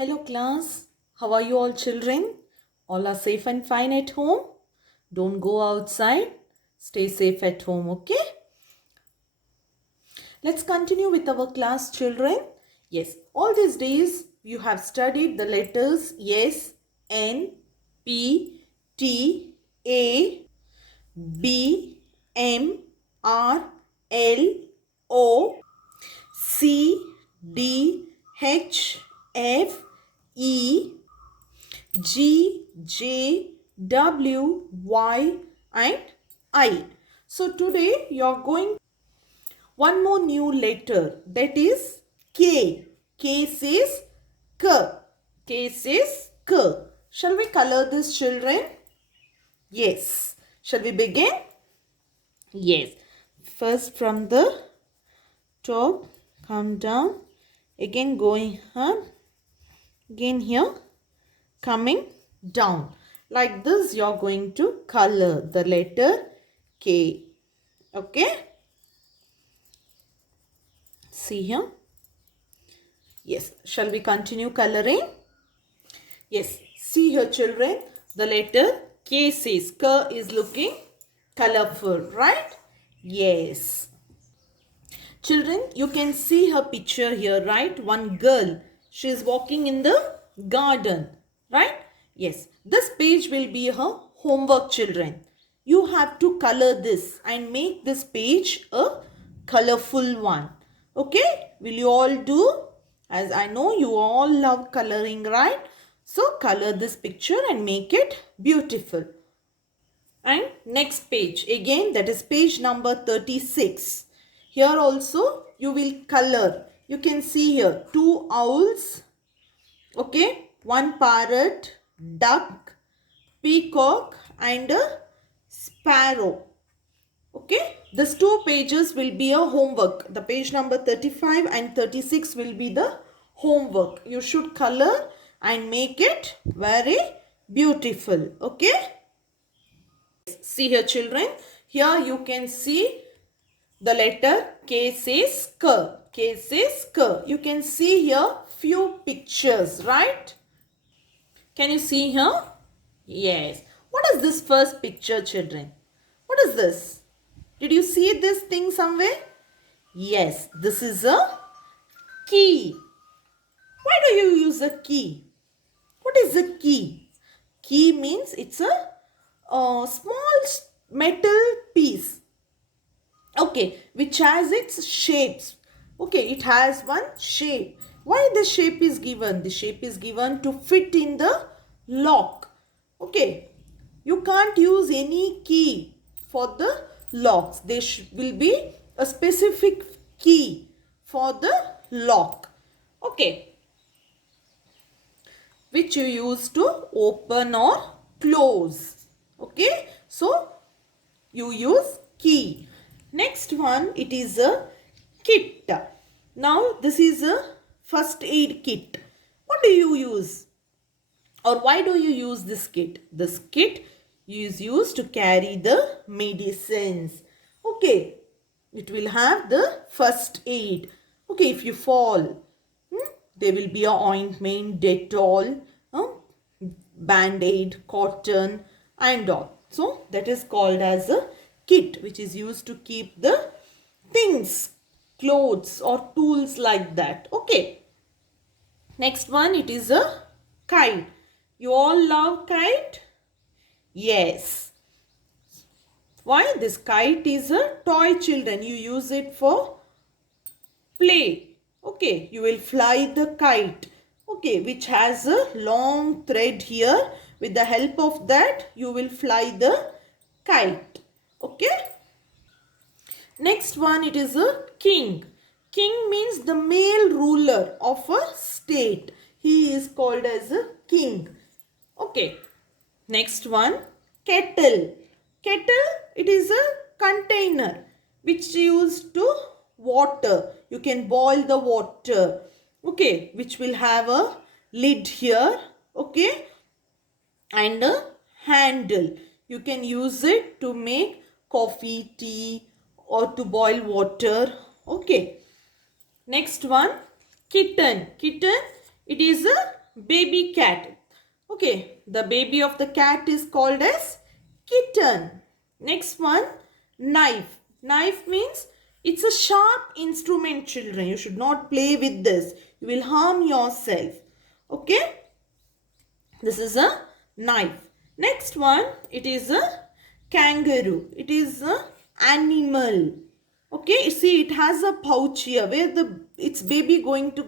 Hello class, how are you all children? All are safe and fine at home? Don't go outside. Stay safe at home, okay? Let's continue with our class children. Yes, all these days you have studied the letters S, N, P, T, A, B, M, R, L, O, C, D, H, F, E, G, J, W, Y and I. So today you are going one more new letter, that is K. K says K. K says K. Shall we color this children? Yes. Shall we begin? Yes. First from the top, come down. Again going up. Again here. Coming down. Like this you are going to color the letter K. Okay. See here. Yes. Shall we continue coloring? Yes. See here children. The letter K says K is looking colorful, right? Yes. Children, you can see her picture here, right? One girl. She is walking in the garden, right? Yes. This page will be her homework, children. You have to color this and make this page a colorful one. Okay? Will you all do? As I know you all love coloring, right? So color this picture and make it beautiful. And next page, again that is page number 36. Here also you will color. You can see here two owls, okay, one parrot, duck, peacock and a sparrow. Okay, these two pages will be a homework. The page number 35 and 36 will be the homework. You should color and make it very beautiful. Okay. See here children, here you can see the letter K says K. K says K. You can see here few pictures, right? Can you see here? Yes. What is this first picture children? What is this? Did you see this thing somewhere? Yes, this is a key. Why do you use a key? What is a key? Key means it's a small metal piece, okay, which has its shapes. Okay, it has one shape. Why the shape is given? The shape is given to fit in the lock. Okay, you can't use any key for the locks. There will be a specific key for the lock, okay, which you use to open or close. Okay, so you use key. Next one, it is a kit. Now this is a first aid kit. What do you use? Or why do you use this kit? This kit is used to carry the medicines. Okay, it will have the first aid. Okay, if you fall, there will be a ointment, Dettol, band-aid, cotton and all. So that is called as a kit, which is used to keep the things, clothes or tools like that. Okay. Next one, it is a kite. You all love kite? Yes. Why? This kite is a toy, children. You use it for play. Okay. You will fly the kite. Okay. Which has a long thread here. With the help of that, you will fly the kite. Okay. Next one, it is a king. King means the male ruler of a state. He is called as a king. Okay. Next one, kettle. Kettle, it is a container which is used to water. You can boil the water. Okay. Which will have a lid here. Okay. And a handle. You can use it to make coffee, tea or to boil water. Okay. Next one, kitten. Kitten, it is a baby cat. Okay, the baby of the cat is called as kitten. Next one, knife. Knife means it's a sharp instrument, children. You should not play with this. You will harm yourself. Okay, this is a knife. Next one, it is a kangaroo. It is a animal. Okay, see, it has a pouch here where its baby going to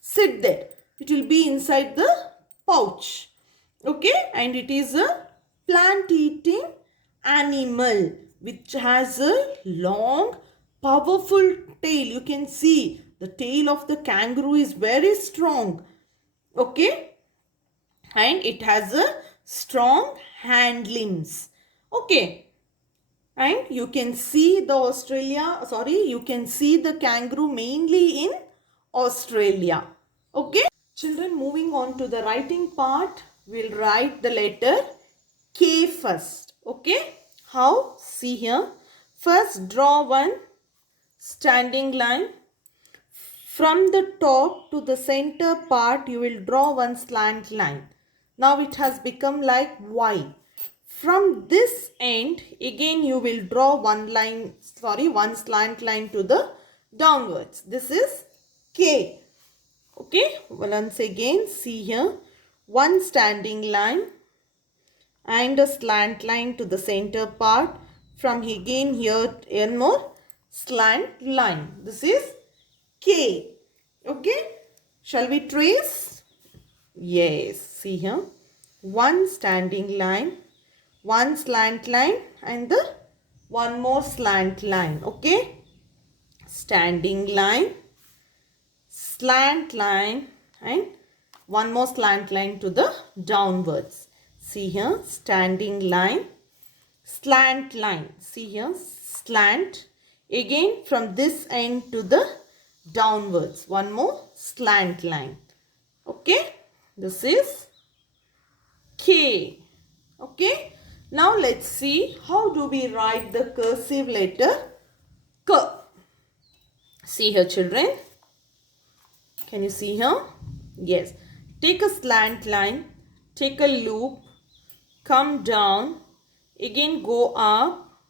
sit there. It will be inside the pouch. Okay, and it is a plant eating animal which has a long powerful tail. You can see the tail of the kangaroo is very strong. Okay, and it has a strong hand limbs. Okay, and you can see you can see the kangaroo mainly in Australia. Okay, children, moving on to the writing part, we'll write the letter K first. Okay, how? See here. First, draw one standing line. From the top to the center part, you will draw one slant line. Now it has become like Y. From this end, again you will draw one slant line to the downwards. This is K. Okay, once again, see here, one standing line and a slant line to the center part. From again here, one more slant line. This is K. Okay, shall we trace? Yes, see here, one standing line, one slant line and the one more slant line. Okay, standing line, slant line and one more slant line to the downwards. See here, standing line, slant line. See here, slant. Again from this end to the downwards, one more slant line. Okay, this is K. Okay, now let's see how do we write the cursive letter K. See here, children. Can you see here? Yes. Take a slant line, take a loop, come down, again go up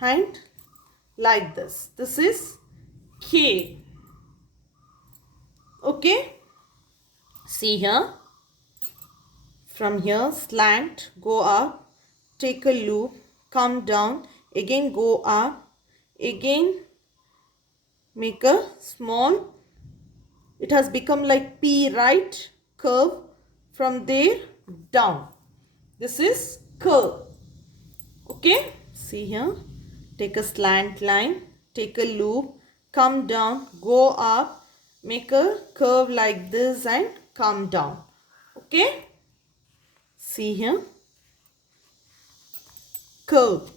and like this. This is K. Okay. See here. From here, slant, go up, take a loop, come down, again go up, again make a small, it has become like P, right? Curve from there down. This is curve. Okay, see here, take a slant line, take a loop, come down, go up, make a curve like this and come down. Okay, see here, curve,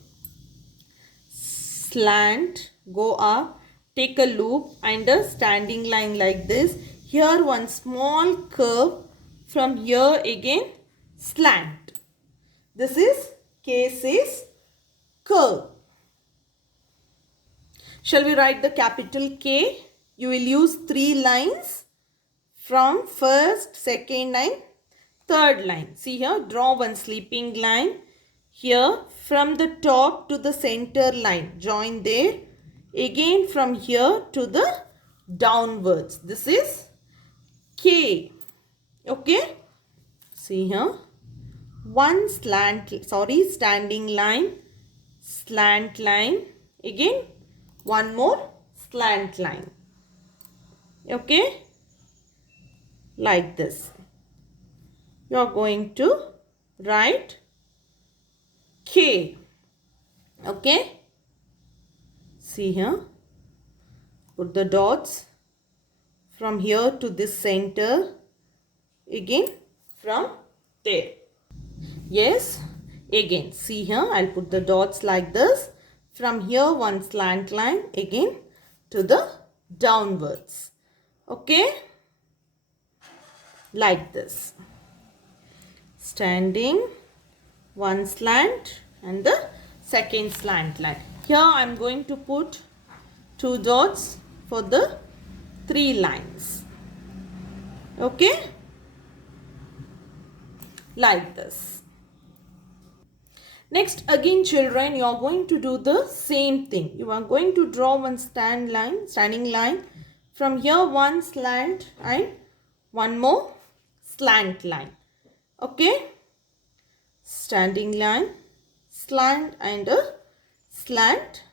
slant, go up, take a loop and a standing line like this. Here one small curve, from here again slant. This is case is curve. Shall we write the capital K? You will use 3 lines from first, second and third line. See here, draw one sleeping line. Here from the top to the center line, join there. Again from here to the downwards. This is K. Okay. See here, one standing line, slant line, again one more slant line. Okay, like this. You are going to write K. Okay, see here, put the dots from here to this center, again from there. Yes, again see here, I'll put the dots like this. From here one slant line, again to the downwards. Okay, like this. Standing, one slant and the second slant line. Here I am going to put 2 dots for the 3 lines. Okay, like this. Next, again children, you are going to do the same thing. You are going to draw one standing line. From here one slant and one more slant line. Okay, standing line, slant and a slant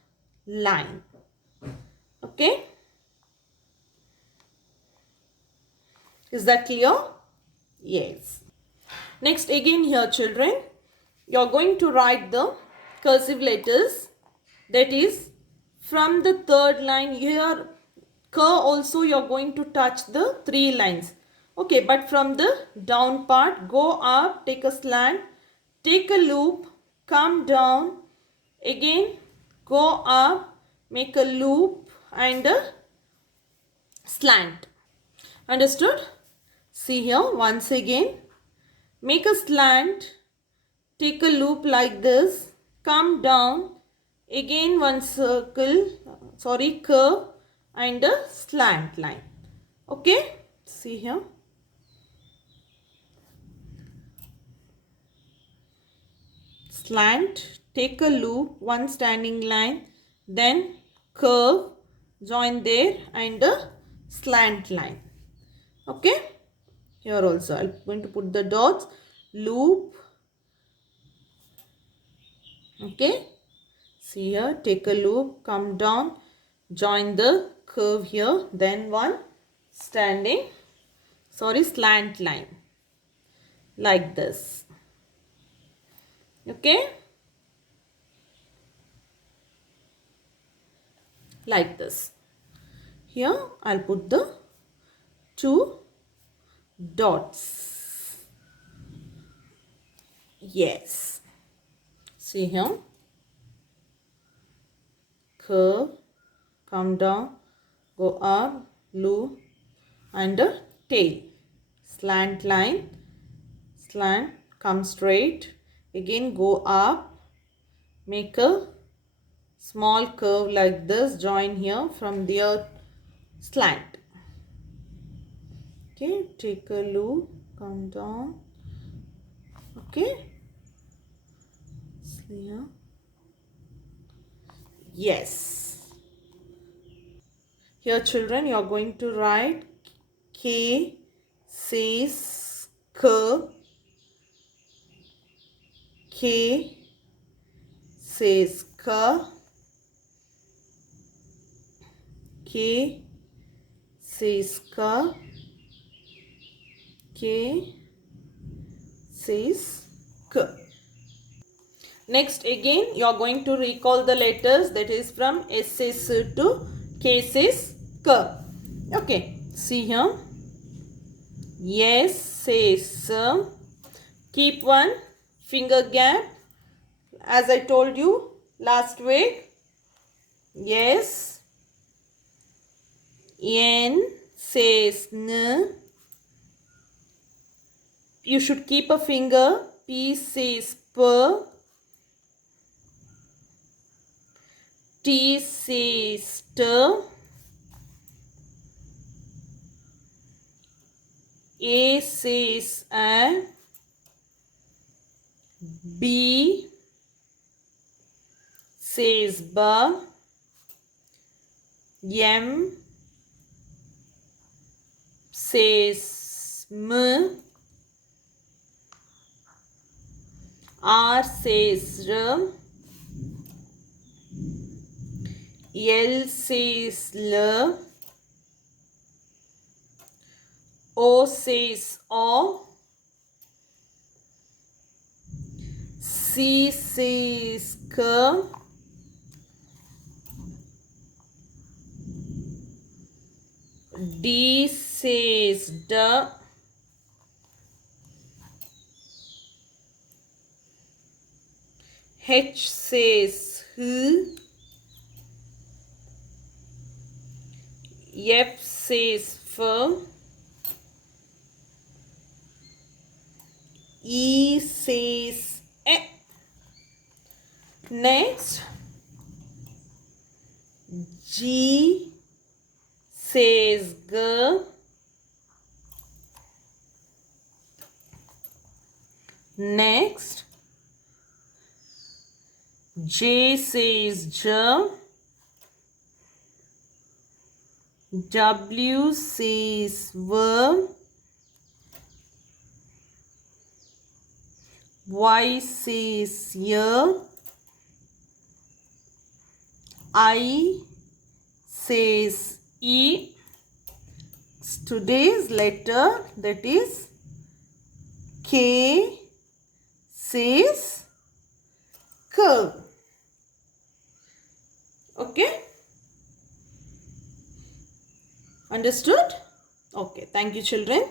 line. Okay, is that clear? Yes. Next, again here children, you are going to write the cursive letters, that is from the third line. Here cur also you are going to touch the three lines. Okay, but from the down part, go up, take a slant, take a loop, come down, again go up, make a loop and a slant. Understood? See here once again, make a slant, take a loop like this, come down, again one curve and a slant line. Okay, see here. Slant, take a loop, one standing line, then curve, join there and a slant line. Okay, here also I'm going to put the dots, loop. Okay, see here, take a loop, come down, join the curve here, then one slant line like this. Okay, like this. Here I'll put the two dots. Yes, see here, curve, come down, go up, loop and a tail, slant line, slant, come straight, again go up, make a small curve like this, join here from their slant. Okay, take a loop, come down. Okay, see here. Yes. Here children, you are going to write K says curve, K says curve, K says curve, K says curve. Next again you are going to recall the letters, that is from S says to K says curve. Okay, see here. Yes says keep one finger gap as I told you last week. Yes. N says N. You should keep a finger. P says P. T says T. A says A. B says B. M says M. R says R. L says L. O says O. C says K. D says D. H says H. F says F. E says E. Next, G says G. Next, J says J, W says V, Y says Y, I says E. Today's letter, that is K, says curve. Okay? Understood? Okay. Thank you, children.